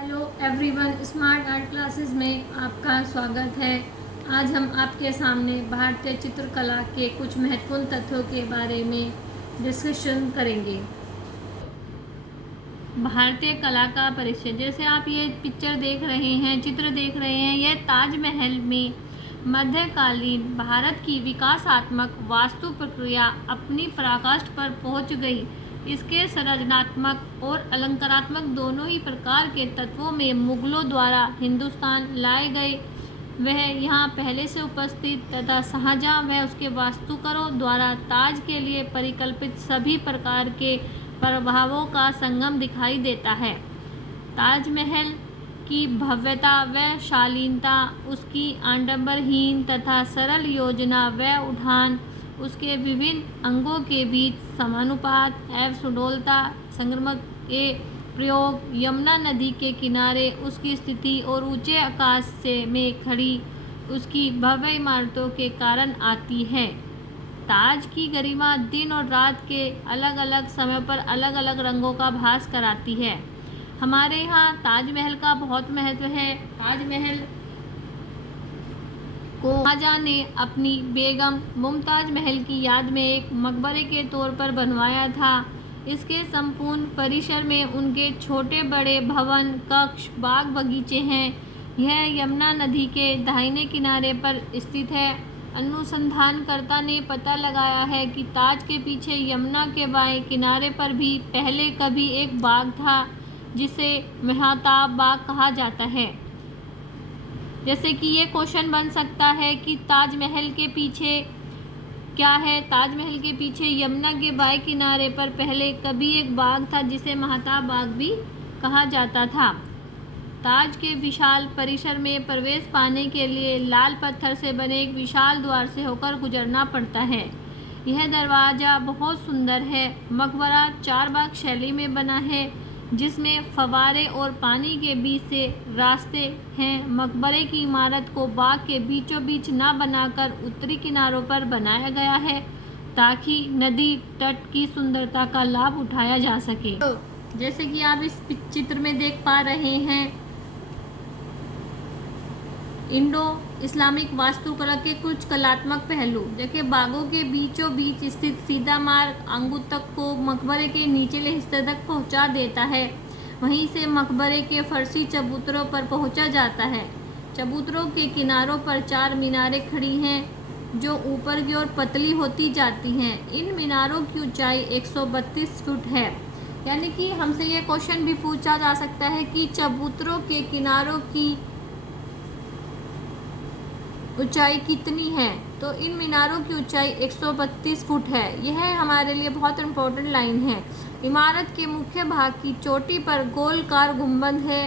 Hello everyone, smart art classes में आपका स्वागत है। आज हम आपके सामने भारतीय चित्रकला के कुछ महत्वपूर्ण तथ्यों के बारे में डिस्कशन करेंगे। भारतीय कला का परिचय। जैसे आप ये पिक्चर देख रहे हैं, चित्र देख रहे हैं, यह ताजमहल में मध्यकालीन भारत की विकासात्मक वास्तु प्रक्रिया अपनी पराकाष्ठा पर पहुंच गई। इसके संरचनात्मक और अलंकारात्मक दोनों ही प्रकार के तत्वों में मुगलों द्वारा हिंदुस्तान लाए गए वह यहाँ पहले से उपस्थित तथा शाहजहां व उसके वास्तुकारों द्वारा ताज के लिए परिकल्पित सभी प्रकार के प्रभावों का संगम दिखाई देता है। ताजमहल की भव्यता व शालीनता, उसकी आडंबरहीन तथा सरल योजना व उठान, उसके विभिन्न अंगों के बीच समानुपात एवं सुडौलता, संगमरमर के प्रयोग, यमुना नदी के किनारे उसकी स्थिति और ऊंचे आकाश से में खड़ी उसकी भव्य इमारतों के कारण आती है। ताज की गरिमा दिन और रात के अलग अलग समय पर अलग अलग रंगों का भास कराती है। हमारे यहाँ ताजमहल का बहुत महत्व है। ताजमहल को शाहजहां ने अपनी बेगम मुमताज महल की याद में एक मकबरे के तौर पर बनवाया था। इसके संपूर्ण परिसर में उनके छोटे बड़े भवन, कक्ष, बाग बगीचे हैं। यह यमुना नदी के दाहिने किनारे पर स्थित है। अनुसंधानकर्ता ने पता लगाया है कि ताज के पीछे यमुना के बाएं किनारे पर भी पहले कभी एक बाग था जिसे मेहताब बाग कहा जाता है। जैसे कि ये क्वेश्चन बन सकता है कि ताजमहल के पीछे क्या है। ताजमहल के पीछे यमुना के बाएं किनारे पर पहले कभी एक बाग था जिसे मेहताब बाग भी कहा जाता था। ताज के विशाल परिसर में प्रवेश पाने के लिए लाल पत्थर से बने एक विशाल द्वार से होकर गुजरना पड़ता है। यह दरवाज़ा बहुत सुंदर है। मकबरा चारबाग शैली में बना है जिसमें फव्वारे और पानी के बीच से रास्ते हैं। मकबरे की इमारत को बाग के बीचों बीच न बनाकर उत्तरी किनारों पर बनाया गया है ताकि नदी तट की सुंदरता का लाभ उठाया जा सके। तो जैसे कि आप इस चित्र में देख पा रहे हैं, इंडो इस्लामिक वास्तुकला के कुछ कलात्मक पहलू। देखिए, बागों के बीचों बीच स्थित सीधा मार्ग अंगुतक को मकबरे के निचले हिस्से तक पहुंचा देता है। वहीं से मकबरे के फर्शी चबूतरों पर पहुंचा जाता है। चबूतरों के किनारों पर 4 मीनारें खड़ी हैं जो ऊपर की ओर पतली होती जाती हैं। इन मीनारों की ऊंचाई 132 फुट है। यानी कि हमसे ये क्वेश्चन भी पूछा जा सकता है कि चबूतरों के किनारों की ऊंचाई कितनी है। तो इन मीनारों की ऊंचाई 132 फुट है। यह हमारे लिए बहुत इम्पोर्टेंट लाइन है। इमारत के मुख्य भाग की चोटी पर गोलकार गुंबद है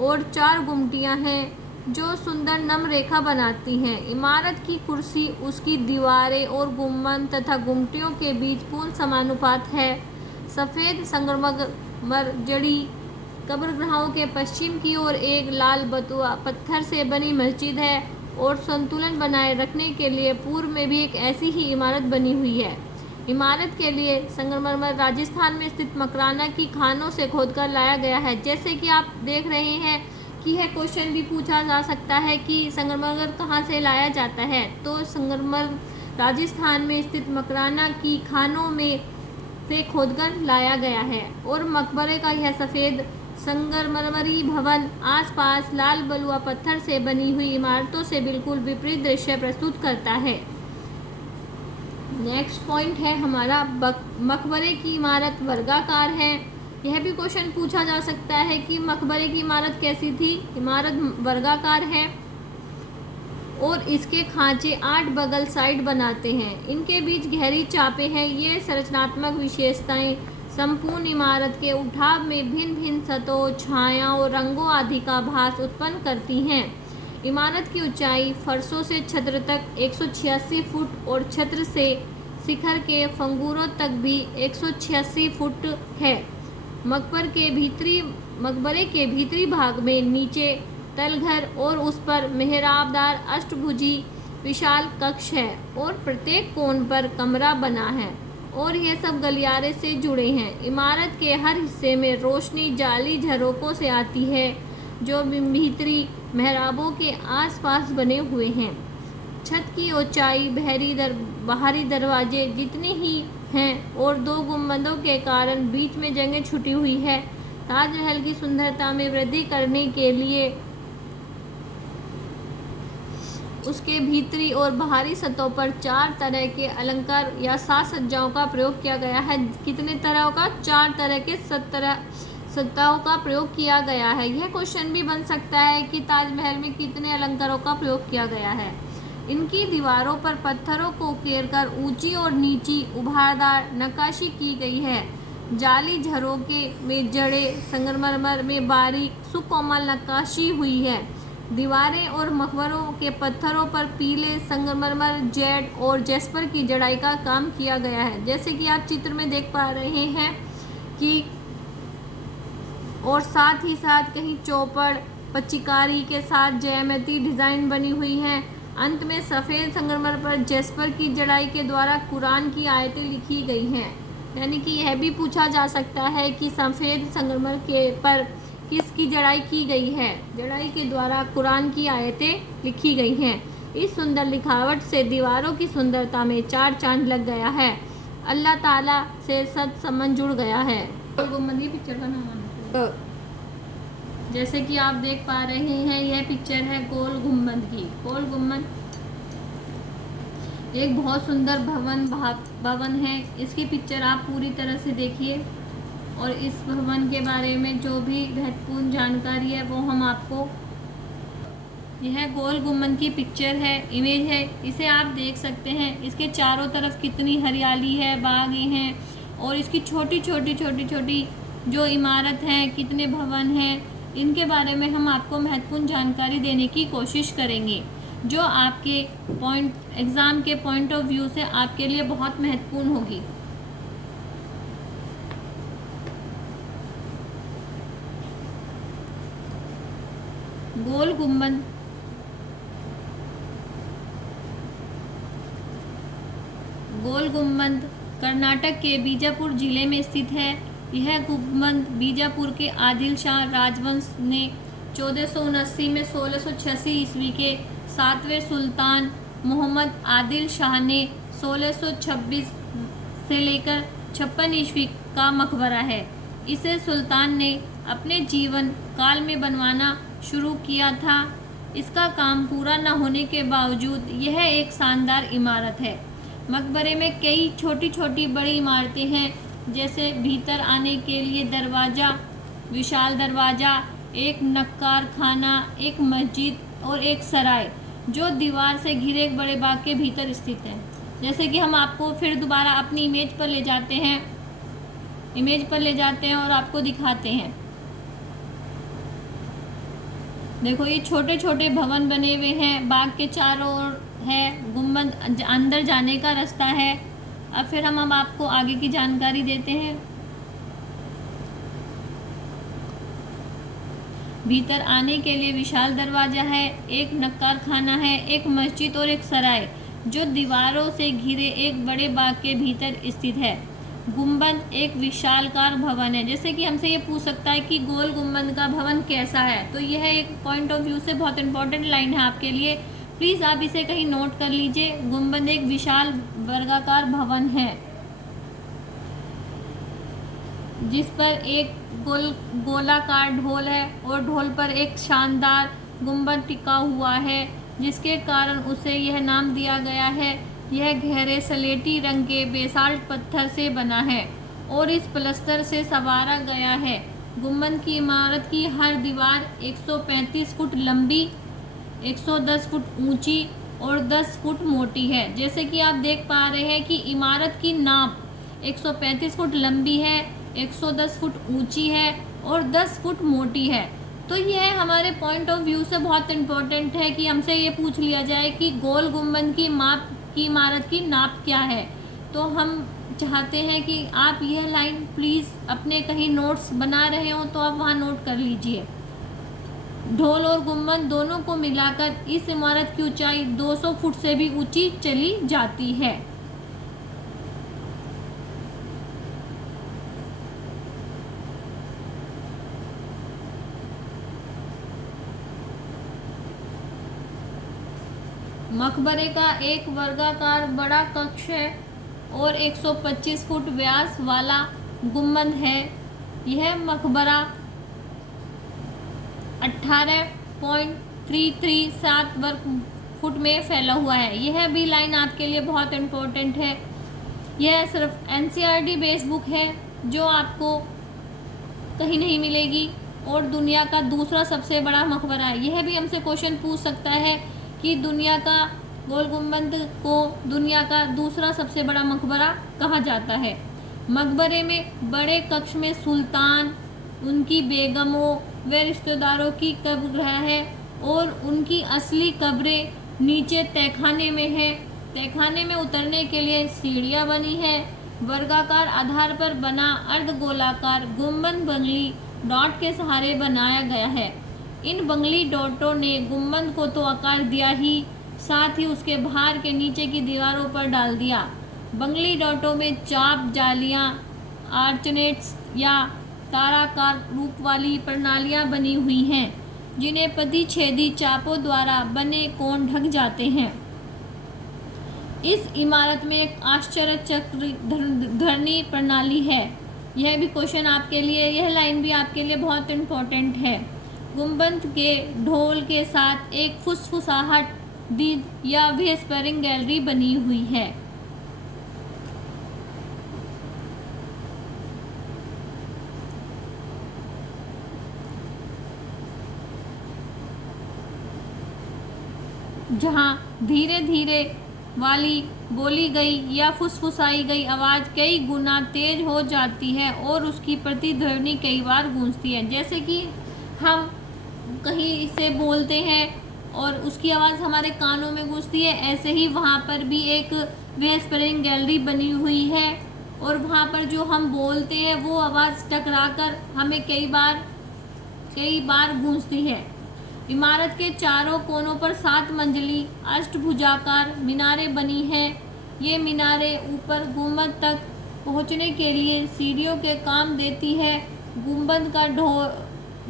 और 4 गुमटियां हैं जो सुंदर नम रेखा बनाती हैं। इमारत की कुर्सी, उसकी दीवारें और गुंबद तथा गुमटियों के बीच पूर्ण समानुपात है। सफ़ेद संगमरमर जड़ी कब्रगाहों के पश्चिम की ओर एक लाल बतुआ पत्थर से बनी मस्जिद है और संतुलन बनाए रखने के लिए पूर्व में भी एक ऐसी ही इमारत बनी हुई है। इमारत के लिए संगमरमर राजस्थान में स्थित मकराना की खानों से खोदकर लाया गया है। जैसे कि आप देख रहे हैं कि यह क्वेश्चन भी पूछा जा सकता है कि संगमरमर कहाँ से लाया जाता है। तो संगमरमर राजस्थान में स्थित मकराना की खानों में से खोदकर लाया गया है। और मकबरे का यह सफ़ेद संगमरमरी भवन आसपास लाल बलुआ पत्थर से बनी हुई इमारतों से बिल्कुल विपरीत दृश्य प्रस्तुत करता है। नेक्स्ट पॉइंट है हमारा मकबरे की इमारत वर्गाकार है। यह भी क्वेश्चन पूछा जा सकता है कि मकबरे की इमारत कैसी थी। इमारत वर्गाकार है और इसके खांचे 8 बगल साइड बनाते हैं। इनके बीच गहरी चापें हैं। ये संरचनात्मक विशेषताएं संपूर्ण इमारत के उठाव में भिन्न भिन्न सतहों, छायाओं और रंगों आदि का भास उत्पन्न करती हैं। इमारत की ऊंचाई फर्शों से छत्र तक 186 फुट और छत्र से शिखर के फंगूरों तक भी 186 फुट है। मकबरे के भीतरी भाग में नीचे तलघर और उस पर मेहराबदार अष्टभुजी विशाल कक्ष है और प्रत्येक कोण पर कमरा बना है और ये सब गलियारे से जुड़े हैं। इमारत के हर हिस्से में रोशनी जाली झरोकों से आती है। जो भीतरी मेहराबों के आसपास बने हुए हैं। छत की ऊंचाई बाहरी दरवाजे जितनी ही हैं और 2 गुंबदों के कारण बीच में जगह छुटी हुई है। ताजमहल की सुंदरता में वृद्धि करने के लिए उसके भीतरी और बाहरी सतहों पर 4 तरह के अलंकार या साज सज्जाओं का प्रयोग किया गया है। कितने तरह का? 4 तरह के सत्ताओं का प्रयोग किया गया है। यह क्वेश्चन भी बन सकता है कि ताजमहल में कितने अलंकारों का प्रयोग किया गया है। इनकी दीवारों पर पत्थरों को घेरकर ऊंची और नीची उभारदार नक्काशी की गई है। जाली झरोके में जड़े संगमरमर में बारीक सुकोमल नक्काशी हुई है। दीवारें और मकबरों के पत्थरों पर पीले संगमरमर, जेड और जैस्पर की जड़ाई का काम किया गया है। जैसे कि आप चित्र में देख पा रहे हैं कि और साथ ही साथ कहीं चौपड़ पच्चीकारी के साथ ज्यामिति डिज़ाइन बनी हुई है। अंत में सफ़ेद संगमरमर पर जैस्पर की जड़ाई के द्वारा कुरान की आयतें लिखी गई हैं। यानी कि यह भी पूछा जा सकता है कि सफ़ेद संगमरमर के पर किसकी जड़ाई की गई है? जड़ाई के द्वारा कुरान की आयतें लिखी गई हैं। इस सुंदर लिखावट से दीवारों की सुंदरता में 4 चांद लग गया है। अल्लाह ताला से सच संबंध जुड़ गया है। गुम्बदी पिक्चर का नाम जैसे कि आप देख पा रहे हैं, यह पिक्चर है गोल गुम्बद की। गोल गुम्बद एक बहुत सुंदर भवन है। इसकी पिक्चर आप पूरी तरह से देखिए और इस भवन के बारे में जो भी महत्वपूर्ण जानकारी है वो हम आपको, यह गोल गुम्बद की पिक्चर है, इमेज है, इसे आप देख सकते हैं। इसके चारों तरफ कितनी हरियाली है, बागें हैं और इसकी छोटी छोटी जो इमारत हैं, कितने भवन हैं, इनके बारे में हम आपको महत्वपूर्ण जानकारी देने की कोशिश करेंगे, जो आपके एग्ज़ाम के पॉइंट ऑफ व्यू से आपके लिए बहुत महत्वपूर्ण होगी। गोल गुम्बद कर्नाटक के बीजापुर जिले में स्थित है। यह गुम्बद बीजापुर के आदिल शाह राजवंश ने 1479 में 1686 ईस्वी के 7वें सुल्तान मोहम्मद आदिल शाह ने 1626 से लेकर 56 ईस्वी का मकबरा है। इसे सुल्तान ने अपने जीवन काल में बनवाना शुरू किया था। इसका काम पूरा न होने के बावजूद यह एक शानदार इमारत है। मकबरे में कई छोटी छोटी बड़ी इमारतें हैं, जैसे भीतर आने के लिए दरवाज़ा, विशाल दरवाज़ा, एक नक्कार खाना, एक मस्जिद और एक सराय, जो दीवार से घिरे एक बड़े बाग के भीतर स्थित है। जैसे कि हम आपको फिर दोबारा अपनी इमेज पर ले जाते हैं और आपको दिखाते हैं। देखो, ये छोटे छोटे भवन बने हुए हैं, बाग के चारों ओर है, गुम्बद अंदर जाने का रास्ता है। अब फिर हम आपको आगे की जानकारी देते हैं। भीतर आने के लिए विशाल दरवाज़ा है, एक नक्कार खाना है, एक मस्जिद और एक सराय, जो दीवारों से घिरे एक बड़े बाग के भीतर स्थित है। गुम्बद एक विशालकार भवन है। जैसे कि हमसे ये पूछ सकता है कि गोल गुम्बद का भवन कैसा है, तो यह एक पॉइंट ऑफ व्यू से बहुत इंपॉर्टेंट लाइन है आपके लिए। प्लीज़ आप इसे कहीं नोट कर लीजिए। गुम्बद एक विशाल वर्गाकार भवन है जिस पर एक गोलाकार ढोल है और ढोल पर एक शानदार गुम्बद टिका हुआ है, जिसके कारण उसे यह नाम दिया गया है। यह गहरे सलेटी रंग के बेसाल्ट पत्थर से बना है और इस प्लस्तर से संवारा गया है। गुम्बद की इमारत की हर दीवार 135 फुट लंबी, 110 फुट ऊंची और 10 फुट मोटी है। जैसे कि आप देख पा रहे हैं कि इमारत की नाप 135 फुट लंबी है, 110 फुट ऊंची है और 10 फुट मोटी है। तो यह हमारे पॉइंट ऑफ व्यू से बहुत इम्पोर्टेंट है कि हमसे ये पूछ लिया जाए कि गोल गुम्बद की इमारत की नाप क्या है। तो हम चाहते हैं कि आप यह लाइन प्लीज़ अपने कहीं नोट्स बना रहे हो तो आप वहाँ नोट कर लीजिए। ढोल और गुम्बद दोनों को मिलाकर इस इमारत की ऊंचाई 200 फुट से भी ऊंची चली जाती है। मकबरे का एक वर्गाकार बड़ा कक्ष है और 125 फुट व्यास वाला गुंबद है। यह मकबरा 18.337 वर्ग फुट में फैला हुआ है। यह भी लाइन आपके लिए बहुत इम्पोर्टेंट है। यह सिर्फ NCERT बेस बुक है जो आपको कहीं नहीं मिलेगी, और दुनिया का दूसरा सबसे बड़ा मकबरा है। यह भी हमसे क्वेश्चन पूछ सकता है कि दुनिया का गोल गुंबद को दुनिया का दूसरा सबसे बड़ा मकबरा कहा जाता है। मकबरे में बड़े कक्ष में सुल्तान, उनकी बेगमों व रिश्तेदारों की कब्र है और उनकी असली कब्रें नीचे तहखाने में है। तहखाने में उतरने के लिए सीढ़ियाँ बनी है। वर्गाकार आधार पर बना अर्धगोलाकार गुंबद बंगली डॉट के सहारे बनाया गया है। इन बंगली डॉटों ने गुंबद को तो आकार दिया ही, साथ ही उसके बाहर के नीचे की दीवारों पर डाल दिया। बंगली डॉटों में चाप जालियाँ, आर्चनेट्स या ताराकार रूप वाली प्रणालियाँ बनी हुई हैं, जिन्हें प्रतिच्छेदी चापों द्वारा बने कोण ढक जाते हैं। इस इमारत में एक आश्चर्यचक्र धरनी प्रणाली है। यह भी क्वेश्चन आपके लिए, यह लाइन भी आपके लिए बहुत इम्पोर्टेंट है। गुंबद के ढोल के साथ एक फुसफुसाहट दीद या व्हिस्परिंग गैलरी बनी हुई है। जहाँ धीरे धीरे वाली बोली गई या फुसफुसाई गई आवाज़ कई गुना तेज हो जाती है और उसकी प्रतिध्वनि कई बार गूंजती है। जैसे कि हम कहीं से बोलते हैं और उसकी आवाज़ हमारे कानों में गूंजती है, ऐसे ही वहाँ पर भी एक व्हिस्परिंग गैलरी बनी हुई है और वहाँ पर जो हम बोलते हैं वो आवाज़ टकराकर हमें कई बार गूंजती है। इमारत के चारों कोनों पर 7 मंजिली अष्टभुजाकार मीनारें बनी हैं। ये मीनारें ऊपर गुंबद तक पहुंचने के लिए सीढ़ियों के काम देती है। गुंबद का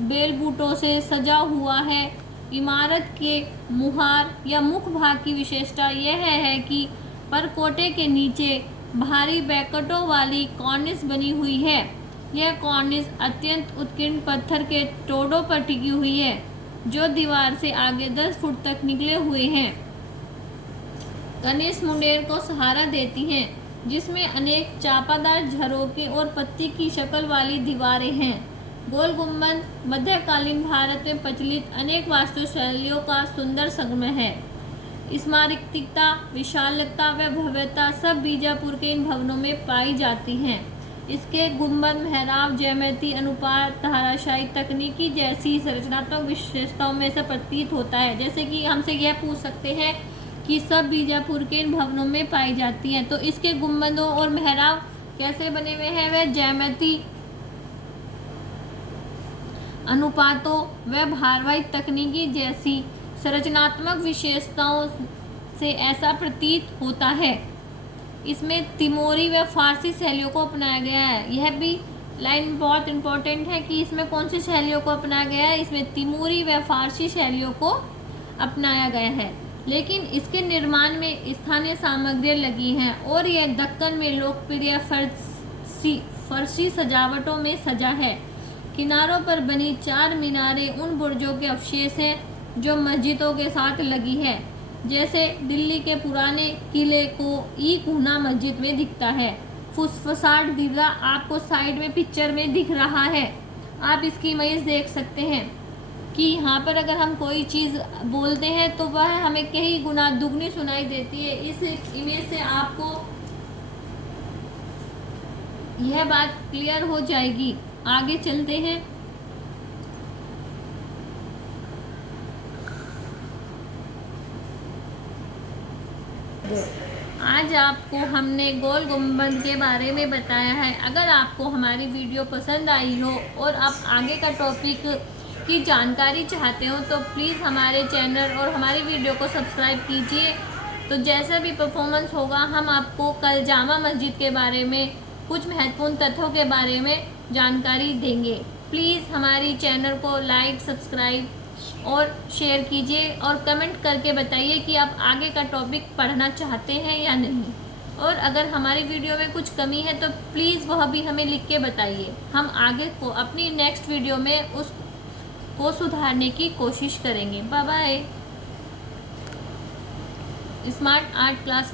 बेल बूटों से सजा हुआ है। इमारत के मुहार या मुख भाग की विशेषता यह है कि परकोटे के नीचे भारी बैकटों वाली कॉर्निस बनी हुई है। यह कॉर्निस अत्यंत उत्कीर्ण पत्थर के टोड़ों पर टिकी हुई है जो दीवार से आगे 10 फुट तक निकले हुए हैं। कनिष्ठ मुंडेर को सहारा देती हैं, जिसमें अनेक चापादार झरोके और पत्ती की शक्ल वाली दीवारें हैं। गोल गुंबद मध्यकालीन भारत में प्रचलित अनेक वास्तुशैलियों का सुंदर संगम है। स्मारकीयता, विशालता व भव्यता सब बीजापुर के इन भवनों में पाई जाती हैं। इसके गुंबद, मेहराब, ज्यामिति, अनुपात, तहराशाही तकनीकी जैसी संरचनात्मक विशेषताओं में से प्रतीत होता है। जैसे कि हमसे यह पूछ सकते हैं कि सब बीजापुर के इन भवनों में पाई जाती हैं, तो इसके गुंबदों और मेहराब कैसे बने हुए हैं? वह ज्यामिति, अनुपातों व भारवाही तकनीकी जैसी संरचनात्मक विशेषताओं से ऐसा प्रतीत होता है। इसमें तिमोरी व फारसी शैलियों को अपनाया गया है। यह भी लाइन बहुत इम्पोर्टेंट है कि इसमें कौन सी शैलियों को अपनाया गया है। इसमें तिमोरी व फारसी शैलियों को अपनाया गया है, लेकिन इसके निर्माण में स्थानीय सामग्रियाँ लगी हैं और यह दक्कन में लोकप्रिय फर्शी सजावटों में सजा है। किनारों पर बनी 4 मीनारें उन बुर्जों के अवशेष हैं जो मस्जिदों के साथ लगी है। जैसे दिल्ली के पुराने किले को ई-कुना मस्जिद में दिखता है। फुसफुसाट दीवार आपको साइड में पिक्चर में दिख रहा है। आप इसकी इमेज देख सकते हैं कि यहाँ पर अगर हम कोई चीज़ बोलते हैं तो वह हमें कई गुना दुगनी सुनाई देती है। इस इमेज से आपको यह बात क्लियर हो जाएगी। आगे चलते हैं। आज आपको हमने गोल गुंबद के बारे में बताया है। अगर आपको हमारी वीडियो पसंद आई हो और आप आगे का टॉपिक की जानकारी चाहते हो तो प्लीज़ हमारे चैनल और हमारी वीडियो को सब्सक्राइब कीजिए। तो जैसा भी परफॉर्मेंस होगा हम आपको कल जामा मस्जिद के बारे में कुछ महत्वपूर्ण तथ्यों के बारे में जानकारी देंगे। प्लीज़ हमारी चैनल को लाइक, सब्सक्राइब और शेयर कीजिए और कमेंट करके बताइए कि आप आगे का टॉपिक पढ़ना चाहते हैं या नहीं। और अगर हमारी वीडियो में कुछ कमी है तो प्लीज़ वह भी हमें लिख के बताइए। हम आगे को अपनी नेक्स्ट वीडियो में उसको सुधारने की कोशिश करेंगे। Bye bye. Smart art class